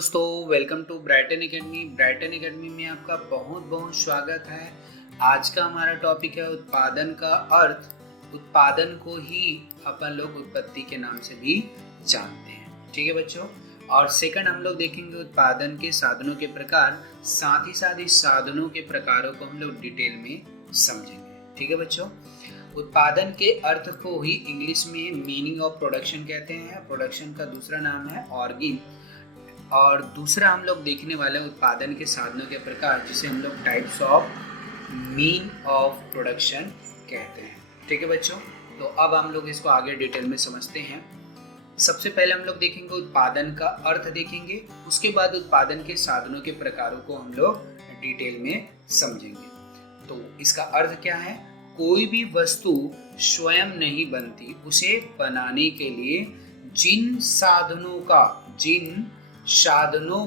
दोस्तों, welcome to Brighton academy. Brighton academy में आपका बहुत बहुत स्वागत है। आज का हमारा टॉपिक है उत्पादन का अर्थ। उत्पादन को ही अपन लोग उत्पत्ति के नाम से भी जानते हैं। ठीक है बच्चों। और सेकंड हम लोग देखेंगे उत्पादन के साधनों के प्रकार, साथ ही साथ इस साधनों के प्रकारों को हम लोग डिटेल में समझेंगे। ठीक है बच्चों। उत्पादन के अर्थ को ही इंग्लिश में मीनिंग ऑफ प्रोडक्शन कहते हैं। प्रोडक्शन का दूसरा नाम है ऑर्गन। और दूसरा हम लोग देखने वाले हैं उत्पादन के साधनों के प्रकार, जिसे हम लोग types of mean of production कहते हैं। ठीक है बच्चों। तो अब हम लोग इसको आगे डिटेल में समझते हैं। सबसे पहले हम लोग देखेंगे उत्पादन का अर्थ देखेंगे, उसके बाद उत्पादन के साधनों के प्रकारों को हम लोग डिटेल में समझेंगे। तो इसका अर्थ क्या है? कोई भी वस्तु स्वयं नहीं बनती, उसे बनाने के लिए जिन साधनों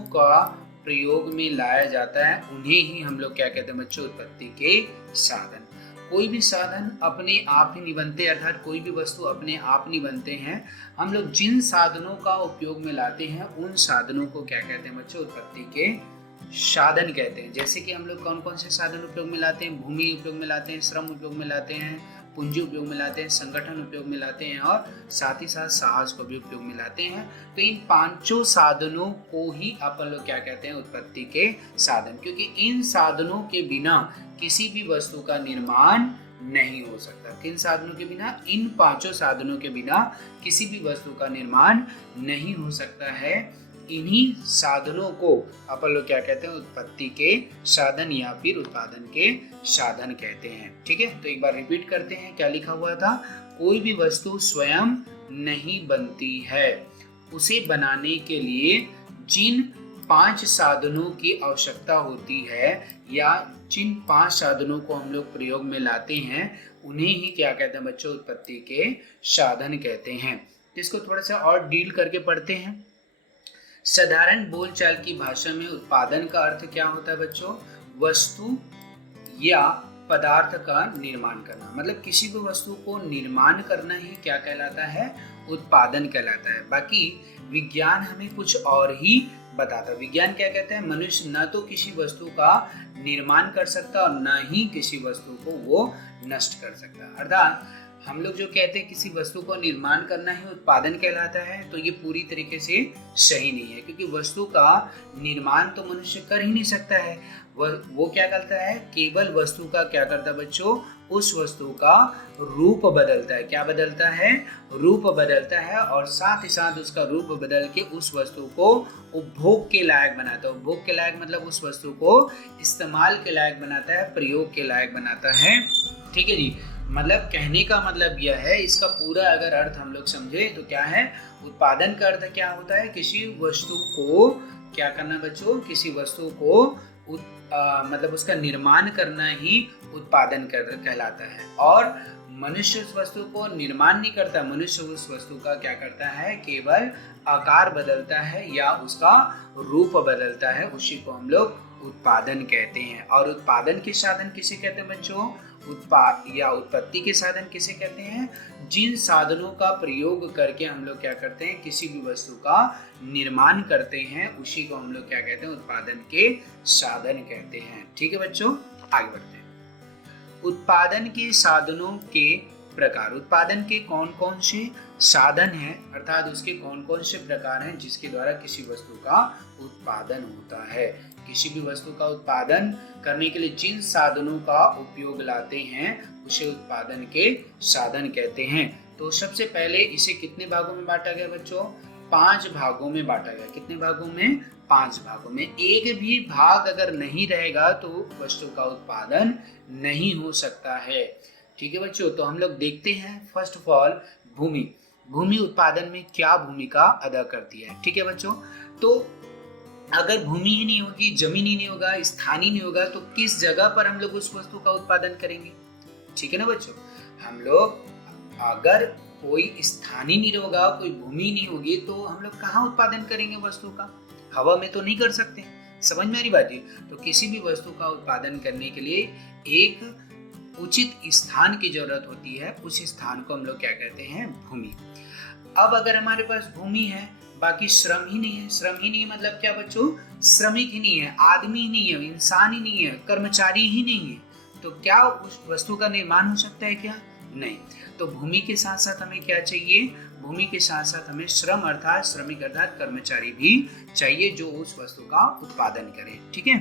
का प्रयोग में लाया जाता है उन्हें ही हम लोग क्या कहते हैं बच्चों? उत्पत्ति के साधन। कोई भी साधन अपने आप ही नहीं बनते, अर्थात कोई भी वस्तु अपने आप नहीं बनते हैं। हम लोग जिन साधनों का उपयोग में लाते हैं उन साधनों को क्या कहते हैं बच्चों? उत्पत्ति के साधन कहते हैं। जैसे कि हम लोग कौन कौन से साधन उपयोग में लाते हैं? भूमि उपयोग में लाते हैं, श्रम उपयोग में लाते हैं, पूंजी उपयोग में लाते हैं, संगठन उपयोग में लाते हैं और साथ ही साथ साहस को भी उपयोग में लाते हैं। तो इन पांचों साधनों को ही अपन लोग क्या कहते हैं? उत्पत्ति के साधन। क्योंकि इन साधनों के बिना किसी भी वस्तु का निर्माण नहीं हो सकता। किन साधनों के बिना? इन पांचों साधनों के बिना किसी भी वस्तु का निर्माण नहीं हो सकता है। इन्हीं साधनों को अपन लोग क्या कहते हैं? उत्पत्ति के साधन या फिर उत्पादन के साधन कहते हैं। ठीक है। तो एक बार रिपीट करते हैं, क्या लिखा हुआ था? कोई भी वस्तु स्वयं नहीं बनती है, उसे बनाने के लिए जिन 5 साधनों की आवश्यकता होती है या जिन 5 साधनों को हम लोग प्रयोग में लाते हैं उन्हें ही क्या कहते हैं बच्चों? उत्पत्ति के साधन कहते हैं। इसको थोड़ा सा और डील करके पढ़ते हैं। साधारण बोलचाल की भाषा में उत्पादन का अर्थ क्या होता है बच्चों? वस्तु या पदार्थ का निर्माण करना। मतलब किसी भी वस्तु को निर्माण करना ही क्या कहलाता है? उत्पादन कहलाता है। बाकी विज्ञान हमें कुछ और ही बताता है। विज्ञान क्या कहता है? मनुष्य न तो किसी वस्तु का निर्माण कर सकता और न ही किसी वस्तु को वो नष्ट कर सकता। अर्थात हम लोग जो कहते हैं किसी वस्तु को निर्माण करना ही उत्पादन कहलाता है, तो ये पूरी तरीके से सही नहीं है। क्योंकि वस्तु का निर्माण तो मनुष्य कर ही नहीं सकता है। वो क्या करता है? केवल वस्तु का क्या करता है बच्चों? उस वस्तु का रूप बदलता है। क्या बदलता है? रूप बदलता है। और साथ ही साथ उसका रूप बदल के उस वस्तु को उपभोग के लायक बनाता है। उपभोग के लायक मतलब उस वस्तु को इस्तेमाल के लायक बनाता है, प्रयोग के लायक बनाता है। ठीक है जी। मतलब कहने का मतलब यह है, इसका पूरा अगर अर्थ हम लोग समझे तो क्या है? उत्पादन का अर्थ क्या होता है? किसी वस्तु को क्या करना बच्चों? किसी वस्तु को मतलब उसका निर्माण करना ही उत्पादन कहलाता है। और मनुष्य उस वस्तु को निर्माण नहीं करता, मनुष्य उस वस्तु का क्या करता है? केवल आकार बदलता है या उसका रूप बदलता है। उसी को हम लोग उत्पादन कहते हैं। और उत्पादन के साधन किसे कहते हैं बच्चों? उत्पत्ति के साधन किसे कहते हैं? जिन साधनों का प्रयोग करके हम लोग क्या करते हैं? किसी भी वस्तु का निर्माण करते हैं, उसी को हम लोग क्या कहते हैं? उत्पादन के साधन कहते हैं। ठीक है बच्चों, आगे बढ़ते हैं। उत्पादन के साधनों के प्रकार। उत्पादन के कौन कौन से साधन हैं, अर्थात उसके कौन कौन से प्रकार हैं जिसके द्वारा किसी वस्तु का उत्पादन होता है। किसी भी वस्तु का उत्पादन करने के लिए जिन साधनों का उपयोग लाते हैं उसे उत्पादन के साधन कहते हैं। तो सबसे पहले इसे कितने भागों में बांटा गया बच्चों? 5 भागों में बांटा गया। कितने भागों में? 5 भागों में। एक भी भाग अगर नहीं रहेगा तो वस्तु का उत्पादन नहीं हो सकता है। ठीक है बच्चों। तो हम लोग देखते हैं फर्स्ट ऑफ ऑल भूमि। भूमि उत्पादन में क्या भूमिका अदा करती है? ठीक है बच्चों। तो अगर भूमि ही नहीं होगी, जमीन ही नहीं होगा, स्थान ही नहीं होगा, तो किस जगह पर हम लोग उस वस्तु का उत्पादन करेंगे? ठीक है ना बच्चों। हम लोग अगर कोई स्थान ही नहीं होगा, कोई भूमि नहीं होगी, तो हम लोग कहाँ उत्पादन करेंगे वस्तु का? हवा में तो नहीं कर सकते। समझ में आ रही बात है? तो किसी भी वस्तु का उत्पादन करने के लिए एक उचित स्थान की जरूरत होती है। उस स्थान को हम लोग क्या कहते हैं? भूमि। अब अगर हमारे पास भूमि है, बाकी श्रम ही नहीं है। श्रम ही नहीं मतलब क्या बच्चों, श्रमिक ही नहीं है, आदमी ही नहीं है, इंसान ही नहीं है, कर्मचारी ही नहीं है, तो क्या उस वस्तु का निर्माण हो सकता है क्या? नहीं। तो भूमि के साथ साथ हमें क्या चाहिए? भूमि के साथ साथ हमें श्रम अर्थात श्रमिक अर्थात कर्मचारी भी चाहिए जो उस वस्तु का उत्पादन करे। ठीक है।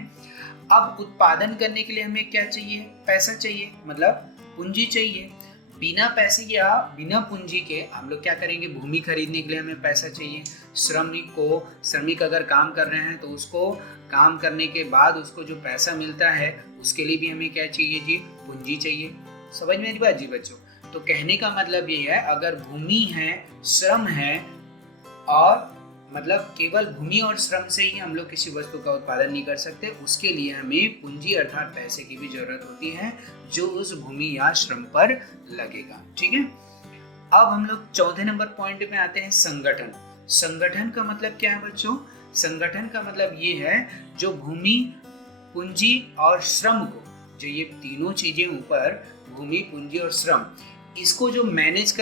अब उत्पादन करने के लिए हमें क्या चाहिए? पैसा चाहिए, मतलब पूंजी चाहिए। बिना पैसे या बिना पूंजी के हम लोग क्या करेंगे? भूमि खरीदने के लिए हमें पैसा चाहिए। श्रमिक अगर काम कर रहे हैं तो उसको काम करने के बाद उसको जो पैसा मिलता है उसके लिए भी हमें क्या चाहिए जी? पूंजी चाहिए। समझ में आई बात जी बच्चों? तो कहने का मतलब ये है, अगर भूमि है, श्रम है, और मतलब केवल भूमि और श्रम से ही हम लोग किसी वस्तु का उत्पादन नहीं कर सकते, उसके लिए हमें पूंजी अर्थात पैसे की भी जरूरत होती है जो उस भूमि या श्रम पर लगेगा। ठीक है। अब हम लोग चौथे नंबर पॉइंट में आते हैं, संगठन। संगठन का मतलब क्या है बच्चों? संगठन का मतलब ये है जो भूमि, पूंजी और श्रम को, जो ये तीनों चीजें ऊपर, भूमि, पूंजी और श्रम, इसको जो मैनेज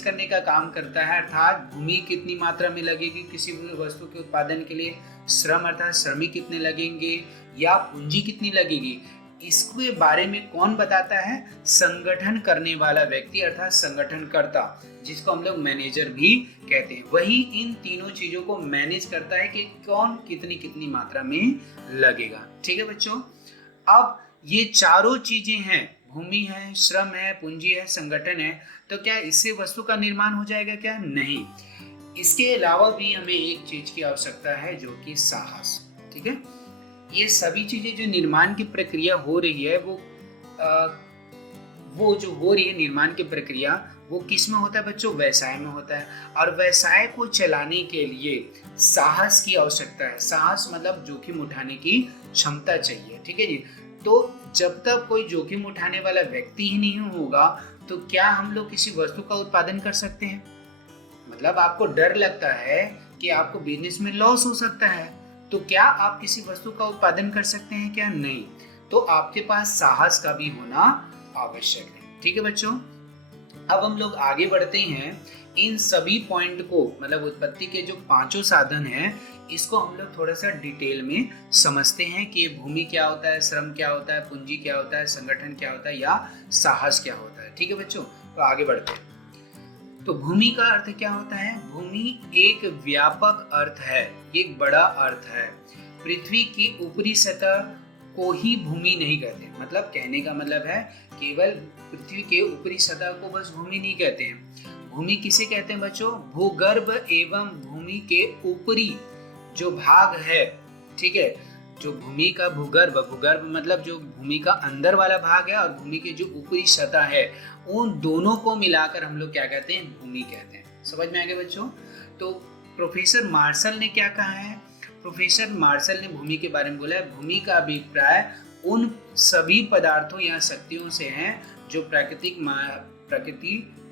करने का काम करता है, अर्थात भूमि कितनी मात्रा में लगेगी किसी वस्तु के उत्पादन के लिए, श्रम अर्थात श्रमिक कितने लगेंगे या पूंजी कितनी लगेगी, इसके बारे में कौन बताता है? संगठन करने वाला व्यक्ति अर्थात संगठनकर्ता, जिसको हम लोग मैनेजर भी कहते हैं। वही इन तीनों चीजों को मैनेज करता है कि कौन कितनी कितनी मात्रा में लगेगा। ठीक है बच्चों। अब ये चारों चीजें हैं, भूमि है, श्रम है, पूंजी है, संगठन है, तो क्या इससे वस्तु का निर्माण हो जाएगा क्या? नहीं। इसके अलावा भी हमें एक चीज की आवश्यकता है जो कि साहस। ठीक है। ये सभी चीजें जो निर्माण की प्रक्रिया हो रही है वो जो हो रही है निर्माण की प्रक्रिया, वो किस में होता है बच्चों? व्यवसाय में होता है। और व्यवसाय को चलाने के लिए साहस की आवश्यकता है। साहस मतलब जोखिम उठाने की क्षमता चाहिए। ठीक है जी। तो जब तक कोई जोखिम उठाने वाला व्यक्ति ही नहीं होगा तो क्या हम लोग किसी वस्तु का उत्पादन कर सकते हैं? मतलब आपको डर लगता है कि आपको बिजनेस में लॉस हो सकता है, तो क्या आप किसी वस्तु का उत्पादन कर सकते हैं क्या? नहीं। तो आपके पास साहस का भी होना आवश्यक है। ठीक है बच्चों। अब हम लोग आगे बढ़ते हैं। इन सभी पॉइंट को, मतलब उत्पत्ति के जो पांचों साधन हैं, इसको हम लोग थोड़ा सा डिटेल में समझते हैं कि भूमि क्या होता है, श्रम क्या होता है, पूंजी क्या होता है, संगठन क्या होता है या साहस क्या होता है। ठीक है बच्चों। तो आगे बढ़ते हैं। तो भूमि का अर्थ क्या होता है? भूमि एक व्यापक अर्थ है, एक बड़ा अर्थ है। पृथ्वी की ऊपरी सतह को ही भूमि नहीं कहते। मतलब कहने का मतलब है केवल पृथ्वी के ऊपरी सतह को बस भूमि नहीं कहते हैं। भूमि किसे कहते हैं बच्चों? भूगर्भ एवं भूमि के ऊपरी जो भाग है। ठीक है। जो भूमि का भूगर्भ मतलब जो भूमि का अंदर वाला भाग है और भूमि के जो ऊपरी सतह है, उन दोनों को मिलाकर हम लोग क्या कहते हैं? भूमि कहते हैं। समझ में आ गया बच्चों? तो प्रोफेसर मार्शल ने क्या कहा है? प्रोफेसर मार्शल ने भूमि के बारे में बोला है, भूमि का अभिप्राय उन सभी पदार्थों या शक्तियों से है जो प्रकृति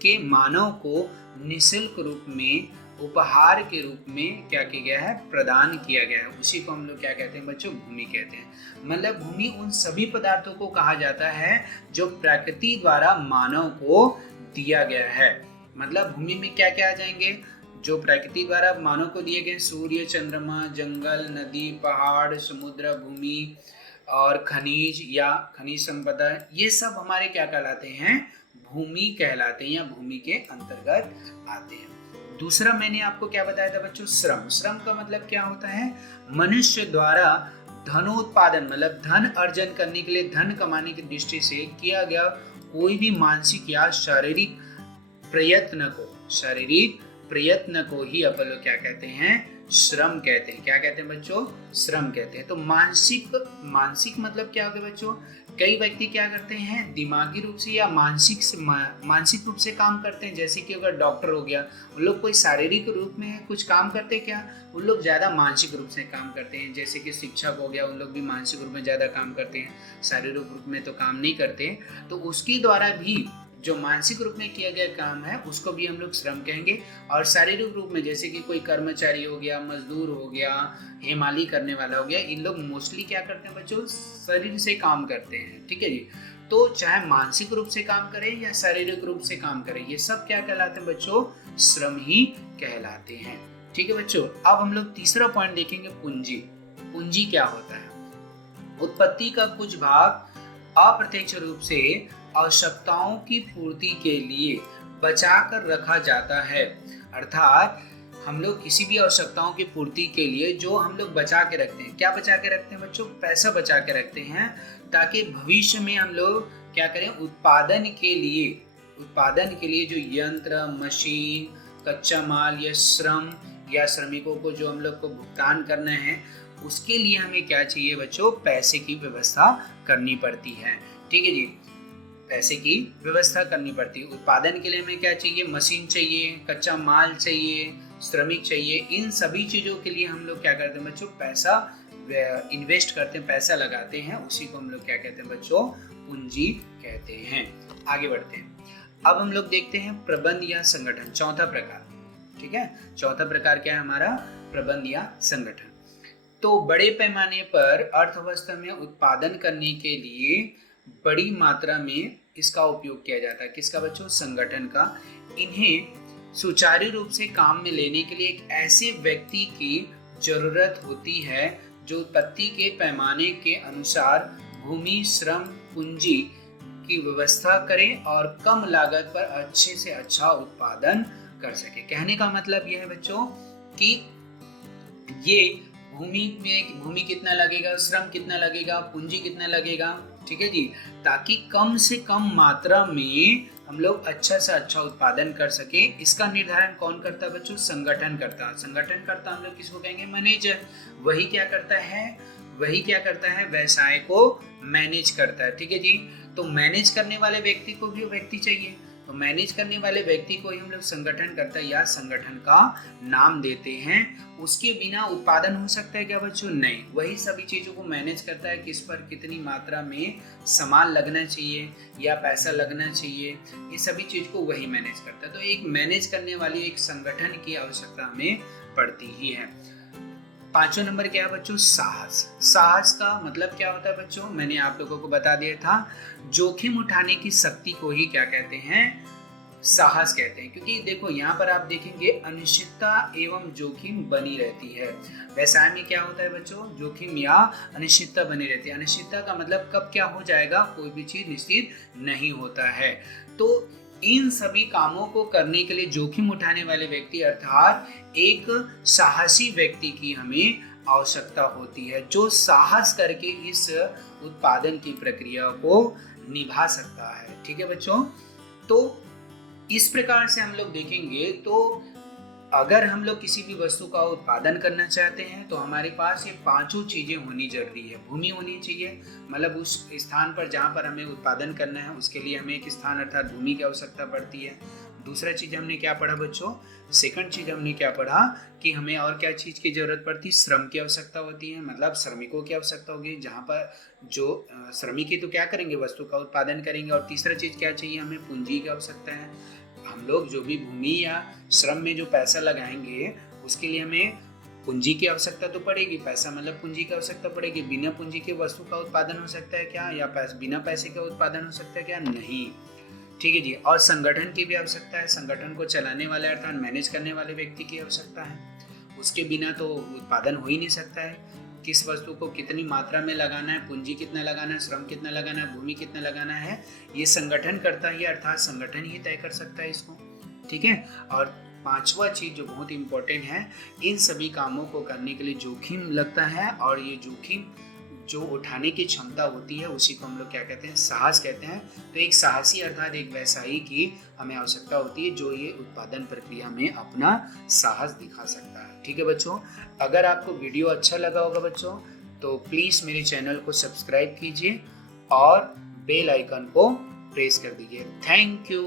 के मानव को निःशुल्क रूप में, उपहार के रूप में क्या किया गया है? प्रदान किया गया है। उसी को हम लोग क्या कहते हैं बच्चों? भूमि कहते हैं। मतलब भूमि उन सभी पदार्थों को कहा जाता है जो प्रकृति द्वारा मानव को दिया गया है। मतलब भूमि में क्या क्या आ जाएंगे? जो प्रकृति द्वारा मानव को दिए गए, सूर्य, चंद्रमा, जंगल, नदी, पहाड़, समुद्र, भूमि और खनिज या खनिज संपदा, ये सब हमारे क्या कहलाते हैं? भूमि कहलाते हैं या भूमि के अंतर्गत आते हैं। दूसरा मैंने आपको क्या बताया था बच्चों? श्रम। श्रम का मतलब क्या होता है? मनुष्य द्वारा धनोत्पादन, मतलब धन अर्जन करने के लिए, धन कमाने की दृष्टि से किया गया कोई भी मानसिक या शारीरिक प्रयत्न को ही अपन लोग क्या कहते हैं? श्रम कहते हैं। क्या कहते हैं बच्चों? श्रम कहते हैं। तो मानसिक मतलब क्या हो गया बच्चों? कई व्यक्ति क्या करते हैं? दिमागी रूप से या मानसिक रूप से काम करते हैं। जैसे कि अगर डॉक्टर हो गया, उन लोग कोई शारीरिक रूप में कुछ काम करते हैं क्या? उन लोग ज़्यादा मानसिक रूप से काम करते हैं। जैसे कि शिक्षक हो गया, उन लोग भी मानसिक रूप में ज़्यादा काम करते हैं, शारीरिक रूप में तो काम नहीं करते। तो उसके द्वारा भी जो मानसिक रूप में किया गया काम है उसको भी हम लोग श्रम कहेंगे। और शारीरिक रूप में जैसे कि कोई कर्मचारी हो गया, मजदूर हो गया, हेमाली करने वाला हो गया, इन लोग मोस्टली क्या करते हैं बच्चों? शरीर से काम करते हैं। ठीक है जी। तो चाहे मानसिक रूप से काम करें या शारीरिक रूप से काम करें, ये सब क्या कहलाते हैं बच्चों? श्रम ही कहलाते हैं। ठीक है बच्चों, अब हम लोग तीसरा पॉइंट देखेंगे, पूंजी। पूंजी क्या होता है? उत्पत्ति का कुछ भाग अप्रत्यक्ष रूप से आवश्यकताओं की पूर्ति के लिए बचा कर रखा जाता है। अर्थात हम लोग किसी भी आवश्यकताओं की पूर्ति के लिए जो हम लोग बचा के रखते हैं, क्या बचा के रखते हैं बच्चों? पैसा बचा के रखते हैं, ताकि भविष्य में हम लोग क्या करें, उत्पादन के लिए जो यंत्र, मशीन, कच्चा माल या श्रम या श्रमिकों को जो हम लोग को भुगतान करना है, उसके लिए हमें क्या चाहिए बच्चों? पैसे की व्यवस्था करनी पड़ती है। ठीक है जी, पैसे की व्यवस्था करनी पड़ती है। उत्पादन के लिए हमें क्या चाहिए? मशीन चाहिए, कच्चा माल चाहिए, श्रमिक चाहिए। इन सभी चीज़ों के लिए हम लोग क्या करते हैं बच्चों? पैसा इन्वेस्ट करते हैं, पैसा लगाते हैं, उसी को हम लोग क्या कहते हैं बच्चों? पूंजी कहते हैं। आगे बढ़ते हैं, अब हम लोग देखते हैं प्रबंध या संगठन, चौथा प्रकार। ठीक है, चौथा प्रकार क्या है हमारा? प्रबंध या संगठन। तो बड़े पैमाने पर अर्थव्यवस्था में उत्पादन करने के लिए बड़ी मात्रा में इसका उपयोग किया जाता है। किसका बच्चों? संगठन का। इन्हें सुचारू रूप से काम में लेने के लिए एक ऐसे व्यक्ति की जरूरत होती है जो उत्पत्ति के पैमाने के अनुसार भूमि, श्रम, पूंजी की व्यवस्था करे और कम लागत पर अच्छे से अच्छा उत्पादन कर सके। कहने का मतलब यह है बच्चों कि ये भूमि कितना लगेगा, श्रम कितना लगेगा, पूंजी कितना लगेगा, ठीक है जी, ताकि कम से कम मात्रा में हम लोग अच्छा से अच्छा उत्पादन कर सके। इसका निर्धारण कौन करता है बच्चों? संगठन करता है। संगठन करता हम लोग किसको कहेंगे? मैनेजर। वही क्या करता है? व्यवसाय को मैनेज करता है। ठीक है जी, तो मैनेज करने वाले व्यक्ति को भी व्यक्ति चाहिए, तो मैनेज करने वाले व्यक्ति को ही हम लोग संगठन करता है या संगठन का नाम देते हैं। उसके बिना उत्पादन हो सकता है क्या बच्चों? नहीं। वही सभी चीज़ों को मैनेज करता है, किस पर कितनी मात्रा में सामान लगना चाहिए या पैसा लगना चाहिए, ये सभी चीज़ को वही मैनेज करता है। तो एक मैनेज करने वाली एक संगठन की आवश्यकता हमें पड़ती ही है। पांचवा नंबर क्या है बच्चों? साहस। साहस का मतलब क्या होता है बच्चों? मैंने आप लोगों को बता दिया था, जोखिम उठाने की शक्ति को ही क्या कहते हैं? साहस कहते हैं। क्योंकि देखो यहाँ पर आप देखेंगे अनिश्चितता एवं जोखिम बनी रहती है। व्यवसाय में क्या होता है बच्चों? जोखिम या अनिश्चितता बनी रहती है। अनिश्चितता का मतलब कब क्या हो जाएगा, कोई भी चीज निश्चित नहीं होता है। तो इन सभी कामों को करने के लिए जोखिम उठाने वाले व्यक्ति अर्थात एक साहसी व्यक्ति की हमें आवश्यकता होती है, जो साहस करके इस उत्पादन की प्रक्रिया को निभा सकता है। ठीक है बच्चों, तो इस प्रकार से हम लोग देखेंगे तो अगर हम लोग किसी भी वस्तु का उत्पादन करना चाहते हैं तो हमारे पास ये पांचों चीजें होनी जरूरी है। भूमि होनी चाहिए, मतलब उस स्थान पर जहाँ पर हमें उत्पादन करना है उसके लिए हमें एक स्थान अर्थात भूमि की आवश्यकता पड़ती है। दूसरा चीज हमने क्या पढ़ा बच्चों? सेकंड चीज हमने क्या पढ़ा कि हमें और क्या चीज की जरूरत पड़ती है? श्रम की आवश्यकता होती है, मतलब श्रमिकों की आवश्यकता होगी, जहाँ पर जो श्रमिक ही तो क्या करेंगे? वस्तु का उत्पादन करेंगे। और तीसरा चीज क्या चाहिए? हमें पूंजी की आवश्यकता है। हम लोग जो भी भूमि या श्रम में जो पैसा लगाएंगे उसके लिए हमें पूंजी की आवश्यकता तो पड़ेगी। पैसा मतलब पूंजी की आवश्यकता पड़ेगी। बिना पूंजी के वस्तु का उत्पादन हो सकता है क्या? या बिना पैसे का उत्पादन हो सकता है क्या? नहीं। ठीक है जी, और संगठन की भी आवश्यकता है। संगठन को चलाने वाले अर्थात मैनेज करने वाले व्यक्ति की आवश्यकता है। उसके बिना तो उत्पादन हो ही नहीं सकता है। किस वस्तु को कितनी मात्रा में लगाना है, पूंजी कितना लगाना है, श्रम कितना लगाना है, भूमि कितना लगाना है, ये संगठन करता है, अर्थात संगठन ही तय कर सकता है इसको। ठीक है, और पांचवा चीज जो बहुत इंपॉर्टेंट है, इन सभी कामों को करने के लिए जोखिम लगता है, और ये जोखिम जो उठाने की क्षमता होती है उसी को हम लोग क्या कहते हैं? साहस कहते हैं। तो एक साहसी अर्थात एक व्यवसायी की हमें आवश्यकता होती है जो ये उत्पादन प्रक्रिया में अपना साहस दिखा सकता है। ठीक है बच्चों, अगर आपको वीडियो अच्छा लगा होगा बच्चों तो प्लीज़ मेरे चैनल को सब्सक्राइब कीजिए और बेल आइकन को प्रेस कर दीजिए। Thank you.